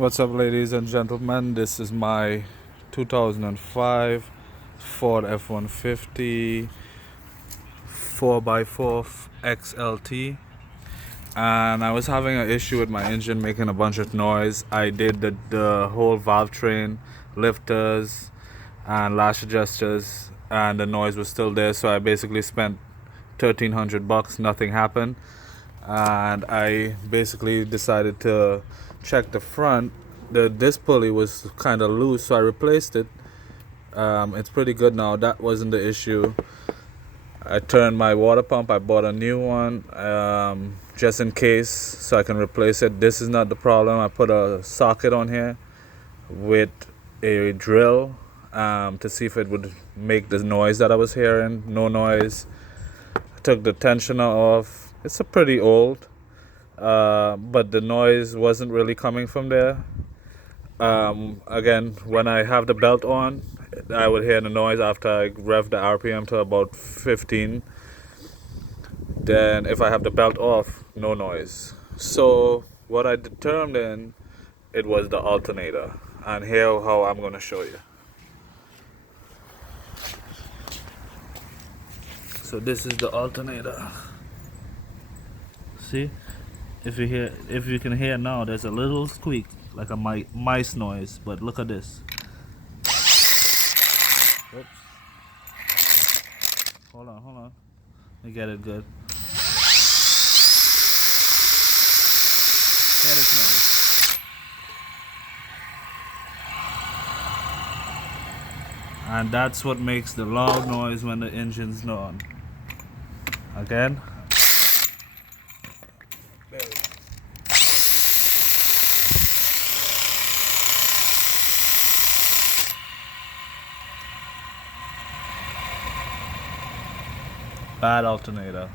What's up, ladies and gentlemen? This is my 2005 Ford F-150 4x4 XLT, and I was having an issue with my engine making a bunch of noise. I did the whole valve train, lifters, and lash adjusters, and the noise was still there. So I basically spent $1,300. Nothing happened, and I basically decided to check the front. This pulley was kind of loose, so I replaced it. It's pretty good now. That wasn't the issue. I turned my water pump. I bought a new one, just in case, so I can replace it. This is not the problem. I put a socket on here with a drill to see if it would make the noise that I was hearing. No noise. I took the tensioner off. It's a pretty old, but the noise wasn't really coming from there. Again, when I have the belt on, I would hear the noise after I rev the RPM to about 15. Then if I have the belt off, no noise. So what I determined, it was the alternator. And here how I'm going to show you. So this is the alternator. See? If you can hear now, there's a little squeak, like a mice noise, but look at this. Oops. Hold on. Let me get it good. Hear this noise. And that's what makes the loud noise when the engine's on. Again. There we go. Bad alternator.